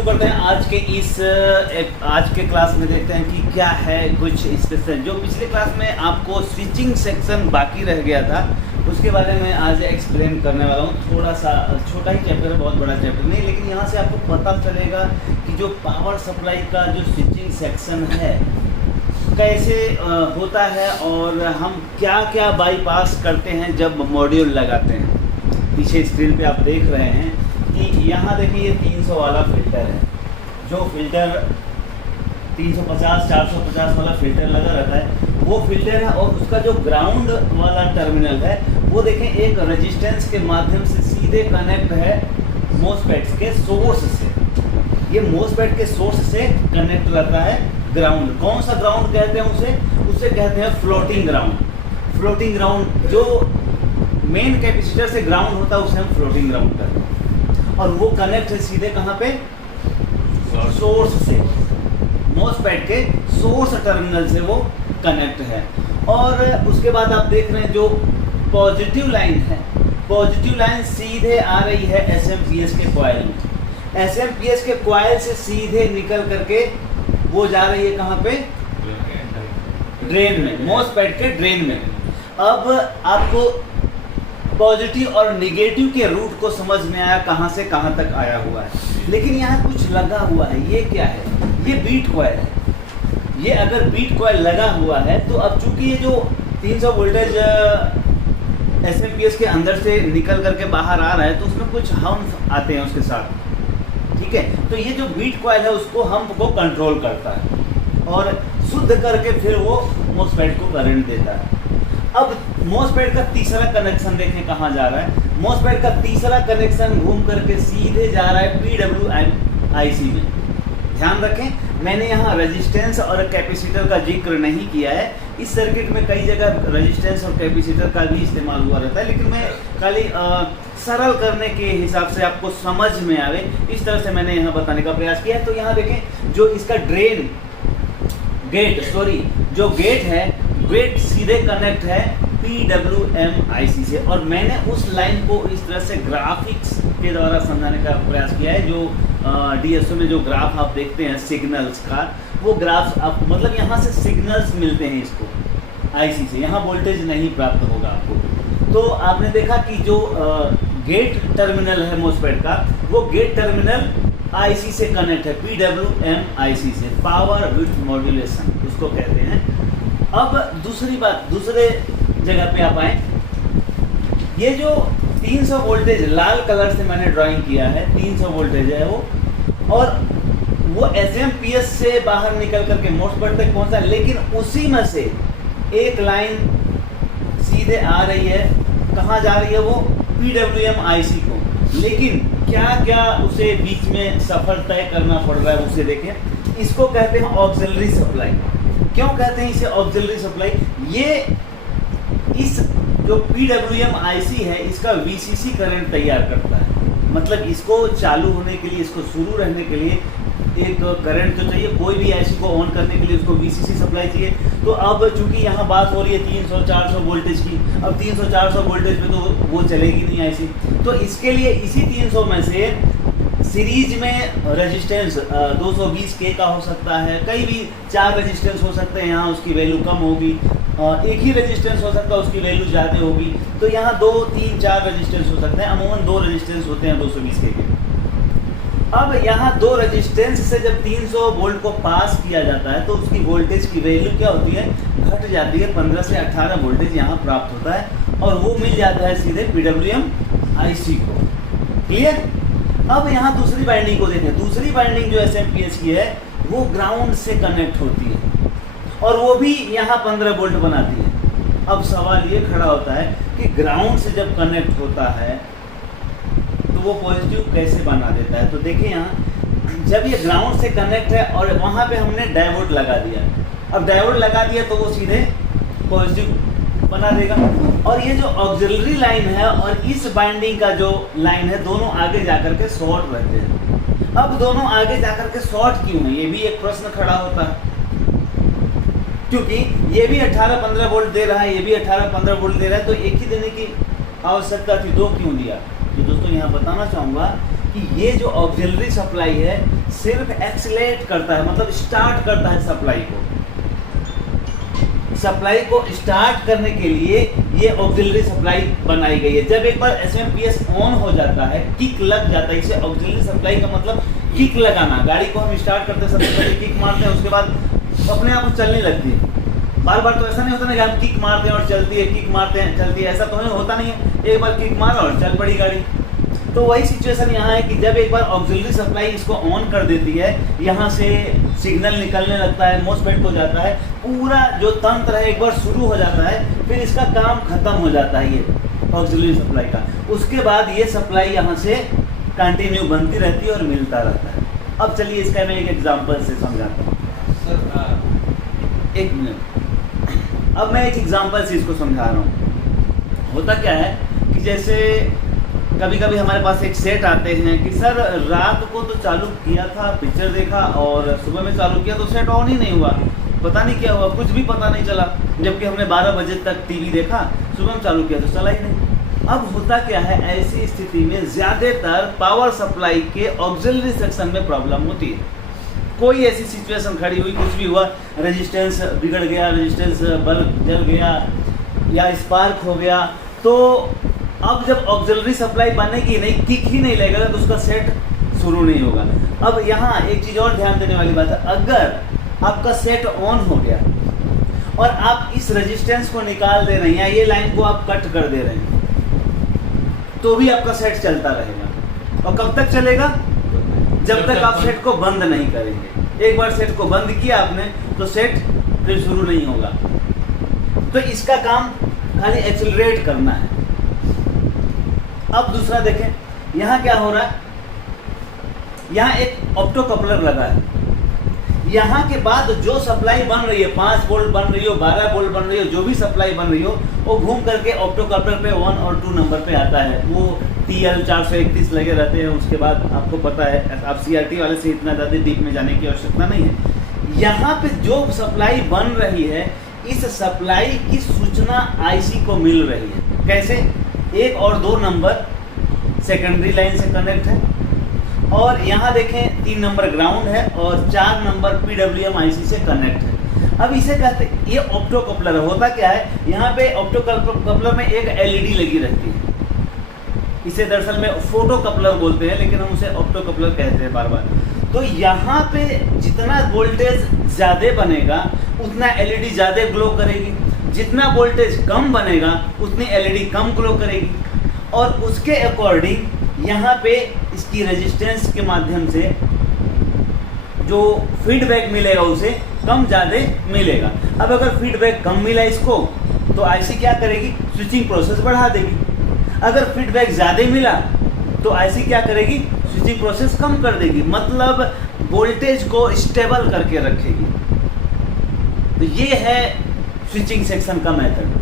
शुरू करते हैं आज के क्लास में। देखते हैं कि क्या है कुछ स्पेशल। जो पिछले क्लास में आपको स्विचिंग सेक्शन बाकी रह गया था उसके बारे में आज एक्सप्लेन करने वाला हूँ। थोड़ा सा छोटा ही चैप्टर है, बहुत बड़ा चैप्टर नहीं, लेकिन यहाँ से आपको पता चलेगा कि जो पावर सप्लाई का जो स्विचिंग सेक्शन है कैसे होता है और हम क्या क्या बाईपास करते हैं जब मॉड्यूल लगाते हैं। पीछे स्क्रीन पे आप देख रहे हैं कि यहाँ देखिए ये 300 वाला फिल्टर है। जो फिल्टर 350 450 वाला फिल्टर लगा रहता है वो फिल्टर है, और उसका जो ग्राउंड वाला टर्मिनल है वो देखें एक रेजिस्टेंस के माध्यम से सीधे कनेक्ट है मोसफेट्स के सोर्स से। ये मोसफेट के सोर्स से कनेक्ट रहता है ग्राउंड। कौन सा ग्राउंड कहते हैं उसे कहते हैं फ्लोटिंग ग्राउंड। फ्लोटिंग ग्राउंड जो मेन कैपेसिटर से ग्राउंड होता है उसे हम फ्लोटिंग ग्राउंड कहते हैं, और वो कनेक्ट है सीधे कहाँ पे, सोर्स से। मोसफेट के सोर्स टर्मिनल से वो कनेक्ट है। और उसके बाद आप देख रहे हैं जो पॉजिटिव लाइन है, पॉजिटिव लाइन सीधे आ रही है एसएमपीएस के कॉइल में। एसएमपीएस के कॉइल से सीधे निकल करके वो जा रही है कहाँ पे, ड्रेन में, मोसफेट के ड्रेन में। अब आपको पॉजिटिव और निगेटिव के रूट को समझ में आया कहाँ से कहाँ तक आया हुआ है। लेकिन यहाँ कुछ लगा हुआ है, ये क्या है, ये बीट कॉइल है। ये अगर बीट कॉइल लगा हुआ है तो अब चूंकि ये जो 300 वोल्टेज एसएमपीएस के अंदर से निकल करके बाहर आ रहा है तो उसमें कुछ हम्प आते हैं उसके साथ, ठीक है। तो ये जो बीट कॉइल है उसको हम्प को कंट्रोल करता है और शुद्ध करके फिर वो मोसफेट को करंट देता है। अब मोसफेट का तीसरा कनेक्शन देखें कहाँ जा रहा है। मोसफेट का तीसरा कनेक्शन घूम करके सीधे जा रहा है पीडब्ल्यूएम आईसी में। ध्यान रखें मैंने यहाँ रेजिस्टेंस और कैपेसिटर का जिक्र नहीं किया है। इस सर्किट में कई जगह रेजिस्टेंस और कैपेसिटर का भी इस्तेमाल हुआ रहता है, लेकिन मैं खाली सरल करने के हिसाब से आपको समझ में आवे इस तरह से मैंने यहाँ बताने का प्रयास किया है। तो यहाँ देखें जो इसका जो गेट है, गेट सीधे कनेक्ट है पीडब्ल्यूएम आईसी से। और मैंने उस लाइन को इस तरह से ग्राफिक्स के द्वारा समझाने का प्रयास किया है। जो डीएसओ में जो ग्राफ आप देखते हैं सिग्नल्स का, वो ग्राफ आप मतलब यहाँ से सिग्नल्स मिलते हैं इसको आईसी से, यहाँ वोल्टेज नहीं प्राप्त होगा आपको। तो आपने देखा कि जो गेट टर्मिनल है मोसफेट का, वो गेट टर्मिनल आईसी से कनेक्ट है पीडब्ल्यूएम आईसी से, पावर विड्थ मॉड्यूलेशन उसको कहते हैं। अब दूसरी बात, दूसरे जगह पे आप आए, ये जो 300 वोल्टेज लाल कलर से मैंने ड्राइंग किया है, 300 वोल्टेज है वो, और वो एसएमपीएस से बाहर निकल करके मोसफेट तक पहुंचा, लेकिन उसी में से एक लाइन सीधे आ रही है, कहाँ जा रही है वो, पीडब्ल्यूएम आईसी को। लेकिन क्या क्या उसे बीच में सफर तय करना पड़ रहा है उसे देखें। इसको कहते हैं ऑक्सिलरी सप्लाई। क्यों कहते हैं इसे ऑक्सिलरी सप्लाई? ये इस जो पीडब्ल्यूएम आईसी है इसका वीसीसी करंट तैयार करता है। मतलब इसको चालू होने के लिए, इसको शुरू रहने के लिए एक करंट तो चाहिए। कोई भी आईसी को ऑन करने के लिए उसको वीसीसी सप्लाई चाहिए। तो अब चूंकि यहाँ बात हो रही है 300-400 वोल्टेज की, अब 300-400 वोल्टेज पे तो वो चलेगी नहीं आईसी। तो इसके लिए इसी 300 में से सीरीज में रेजिस्टेंस 220 के का हो सकता है, कई भी 4 रेजिस्टेंस हो सकते हैं, यहाँ उसकी वैल्यू कम होगी। एक ही रेजिस्टेंस हो सकता है उसकी वैल्यू ज़्यादा होगी। तो यहाँ 2, 3, 4 रेजिस्टेंस हो सकते हैं, अमूमन 2 रेजिस्टेंस होते हैं 220 के। अब यहाँ 2 रेजिस्टेंस से जब 300 वोल्ट को पास किया जाता है तो उसकी वोल्टेज की वैल्यू क्या होती है, घट जाती है। 15 से 18 वोल्टेज यहाँ प्राप्त होता है और वो मिल जाता है सीधे पीडब्ल्यूएम आईसी को। क्लियर? अब यहाँ दूसरी बाइंडिंग को देखें। दूसरी बाइंडिंग जो एसएमपीएस की है वो ग्राउंड से कनेक्ट होती है और वो भी यहाँ 15 वोल्ट बनाती है। अब सवाल ये खड़ा होता है कि ग्राउंड से जब कनेक्ट होता है तो वो पॉजिटिव कैसे बना देता है। तो देखिए यहाँ जब ये ग्राउंड से कनेक्ट है और वहाँ पे हमने डायोड लगा दिया, अब डायोड लगा दिया तो वो सीधे पॉजिटिव बना देगा। और ये जो ऑक्सिलरी लाइन है और इस बाइंडिंग का जो लाइन है, दोनों आगे जाकर के शॉर्ट रहते हैं। अब दोनों आगे जाकर के शॉर्ट क्यों है, ये भी एक प्रश्न खड़ा होता है। क्योंकि ये भी 18-15 वोल्ट दे रहा है, ये भी 18-15 वोल्ट दे रहा है, तो एक ही देने की आवश्यकता थी, 2 क्यों दिया। तो दोस्तों यहाँ बताना चाहूँगा कि ये जो ऑक्सिलरी सप्लाई है सिर्फ एक्सीलरेट करता है, मतलब स्टार्ट करता है सप्लाई को। सप्लाई को स्टार्ट करने के लिए ये ऑक्सिलरी सप्लाई बनाई गई है। जब एक बार एसएमपीएस ऑन हो जाता है, किक लग जाता है, इसे ऑक्सिलरी सप्लाई का मतलब किक लगाना। गाड़ी को हम स्टार्ट करते हैं, सबसे पहले किक मारते हैं, उसके बाद अपने आप चलने लगती है। बार बार तो ऐसा नहीं होता ना कि हम किक मारते हैं और चलती है, किक मारते हैं चलती है, ऐसा तो नहीं होता नहीं है। एक बार किक मारा और चल पड़ी गाड़ी। तो वही सिचुएशन यहाँ है कि जब एक बार ऑक्सिलरी सप्लाई इसको ऑन कर देती है, यहाँ से सिग्नल निकलने लगता है, मोस्टफेट हो जाता है, पूरा जो तंत्र है एक बार शुरू हो जाता है, फिर इसका काम खत्म हो जाता है ये ऑक्सिलरी सप्लाई का। उसके बाद ये सप्लाई यहाँ से कंटिन्यू बनती रहती है और मिलता रहता है। अब चलिए इसका मैं एक एग्जाम्पल से समझाता हूँ। एक मिनट, अब मैं एक एग्जाम्पल से इसको समझा रहा हूँ। होता क्या है कि जैसे कभी कभी हमारे पास एक सेट आते हैं कि सर रात को तो चालू किया था, पिक्चर देखा, और सुबह में चालू किया तो सेट ऑन ही नहीं हुआ, पता नहीं क्या हुआ, कुछ भी पता नहीं चला। जबकि हमने 12 बजे तक टीवी देखा, सुबह में चालू किया तो चला ही नहीं। अब होता क्या है, ऐसी स्थिति में ज़्यादातर पावर सप्लाई के ऑक्सिलरी सेक्शन में प्रॉब्लम होती है। कोई ऐसी सिचुएशन खड़ी हुई, कुछ भी हुआ, रेजिस्टेंस बिगड़ गया, रेजिस्टेंस बल्ब जल गया या स्पार्क हो गया, तो अब जब ऑक्सिलरी सप्लाई बनेगी नहीं, किक ही नहीं लगेगा तो उसका सेट शुरू नहीं होगा। अब यहाँ एक चीज़ और ध्यान देने वाली बात है, अगर आपका सेट ऑन हो गया और आप इस रेजिस्टेंस को निकाल दे रहे हैं या ये लाइन को आप कट कर दे रहे हैं, तो भी आपका सेट चलता रहेगा। और कब तक चलेगा? जब तक आप सेट को बंद नहीं करेंगे। एक बार सेट को बंद किया आपने तो सेट फिर शुरू नहीं होगा। तो इसका काम खाली एक्सेलरेट करना है। अब दूसरा देखें, यहाँ क्या हो रहा है, यहाँ एक ऑप्टो कपलर लगा है। यहाँ के बाद जो सप्लाई बन रही है, 5 वोल्ट बन रही हो, 12 वोल्ट बन रही हो, जो भी सप्लाई बन रही हो, वो घूम करके ऑप्टो कपलर पे 1 और 2 नंबर पे आता है। वो TL 431 लगे रहते हैं। उसके बाद आपको पता है, आप CRT वाले से इतना ज़्यादा डीप में जाने की आवश्यकता नहीं है। यहाँ पे जो सप्लाई बन रही है, इस सप्लाई की सूचना IC को मिल रही है। कैसे? 1 और 2 नंबर सेकेंडरी लाइन से कनेक्ट है, और यहाँ देखें 3 नंबर ग्राउंड है और 4 नंबर PWM IC से कनेक्ट है। अब इसे कहते हैं, ये ऑप्टो कपलर है। होता क्या है, यहाँ पे ऑप्टो कपलर में एक LED लगी रहती है। इसे दरअसल में फोटो कपलर बोलते हैं, लेकिन हम उसे ऑप्टो कपलर कहते हैं बार बार। तो यहाँ पे जितना वोल्टेज ज़्यादा बनेगा उतना LED ज़्यादा ग्लो करेगी, जितना वोल्टेज कम बनेगा उतनी LED कम ग्लो करेगी, और उसके अकॉर्डिंग यहाँ पे इसकी रेजिस्टेंस के माध्यम से जो फीडबैक मिलेगा उसे कम ज़्यादा मिलेगा। अब अगर फीडबैक कम मिला इसको, तो IC क्या करेगी, स्विचिंग प्रोसेस बढ़ा देगी। अगर फीडबैक ज़्यादा मिला तो IC क्या करेगी, स्विचिंग प्रोसेस कम कर देगी, मतलब वोल्टेज को स्टेबल करके रखेगी। तो ये है स्विचिंग सेक्शन का मेथड,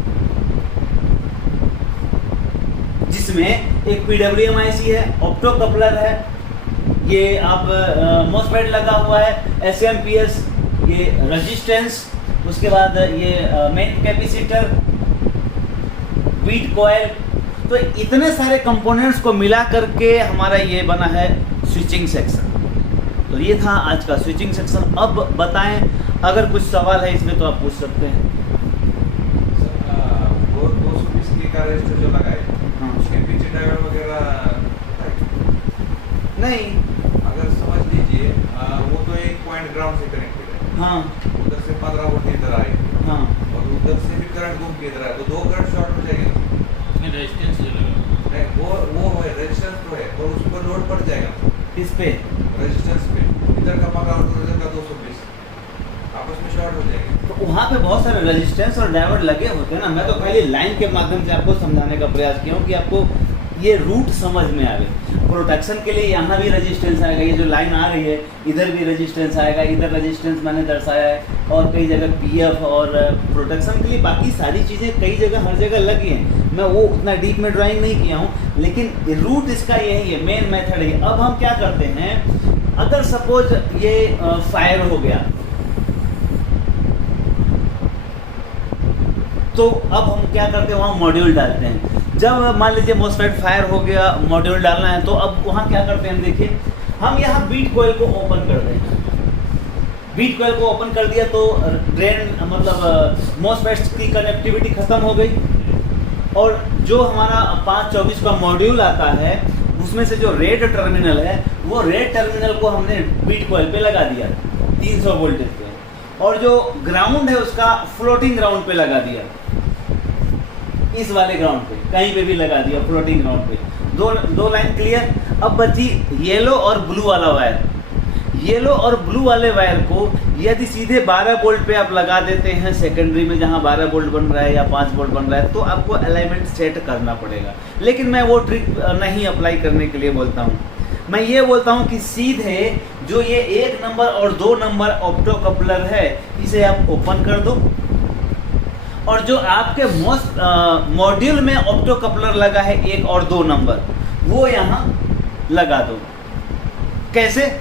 जिसमें एक PWM IC है, ऑप्टो कपलर है, ये आप मोस्टफेट लगा हुआ है, SMPS, ये रेजिस्टेंस, उसके बाद ये मेन कैपेसिटर, बीट कॉइल। तो इतने सारे कंपोनेंट्स को मिला करके हमारा ये बना है स्विचिंग सेक्शन। तो ये था आज का स्विचिंग सेक्शन। अब बताएं, अगर कुछ सवाल है इसमें तो आप पूछ सकते हैं। वो 220 का रजिस्टर जो लगा है, हाँ, उसके पीछे ड्राइवर वगैरह नहीं, अगर समझ लीजिए वो तो एक पॉइंट ग्राउंड से कनेक्टेड है। हाँ उधर से 15 वोल्ट इधर आए, हाँ, और उधर से भी करंट घूम के इधर आए, तो 2 करंट शॉर्ट हो जाएगा। रेजिस्टेंस जो लगा नहीं, वो है रेजिस्टेंस तो है, और उस पर लोड पड़ जाएगा। इस पे रेजिस्टेंस पे इधर का 15 और उधर का 220 आपस में शॉर्ट हो जाएंगे। तो वहाँ पे बहुत सारे रेजिस्टेंस और डायोड लगे होते हैं ना। मैं तो खाली लाइन के माध्यम से आपको समझाने का प्रयास किया हूँ कि आपको ये रूट समझ में आवे। प्रोटेक्शन के लिए यहाँ भी रेजिस्टेंस आएगा, ये जो लाइन आ रही है इधर भी रेजिस्टेंस आएगा, इधर रेजिस्टेंस मैंने दर्शाया है, और कई जगह PF, और प्रोटेक्शन के लिए बाकी सारी चीज़ें कई जगह हर जगह लगी हैं। मैं वो उतना डीप में ड्राइंग नहीं किया हूँ, लेकिन रूट इसका यही है, मेन मेथड है। अब हम क्या करते हैं, अगर सपोज ये फायर हो गया, तो अब हम क्या करते हैं, वहाँ मॉड्यूल डालते हैं। जब मान लीजिए MOSFET फायर हो गया, मॉड्यूल डालना है, तो अब वहाँ क्या करते हैं हम देखिए, हम यहाँ बीट कॉइल को ओपन कर दें। बीट कॉइल को ओपन कर दिया तो ड्रेन मतलब MOSFET की कनेक्टिविटी खत्म हो गई, और जो हमारा 524 का मॉड्यूल आता है उसमें से जो रेड टर्मिनल है वो रेड टर्मिनल को हमने बीट कॉइल पे लगा दिया 300 वोल्टेज पे, और जो ग्राउंड है उसका फ्लोटिंग ग्राउंड पे लगा दिया, इस वाले ग्राउंड पे कहीं पे भी लगा दिया, फ्लोटिंग ग्राउंड पे। दो लाइन क्लियर। अब बची येलो और ब्लू वाला वायर। येलो और ब्लू वाले वायर को यदि सीधे 12 वोल्ट पे आप लगा देते हैं सेकेंडरी में, जहां 12 वोल्ट बन रहा है या 5 वोल्ट बन रहा है, तो आपको अलाइनमेंट सेट करना पड़ेगा। लेकिन मैं वो ट्रिक नहीं अप्लाई करने के लिए बोलता हूं, मैं ये बोलता हूं कि सीधे जो ये 1 नंबर और 2 नंबर ऑप्टो कपलर है इसे आप ओपन कर दो, और जो आपके मॉड्यूल में ऑप्टो कपलर लगा है 1 और 2 नंबर, वो यहाँ लगा दो। कैसे?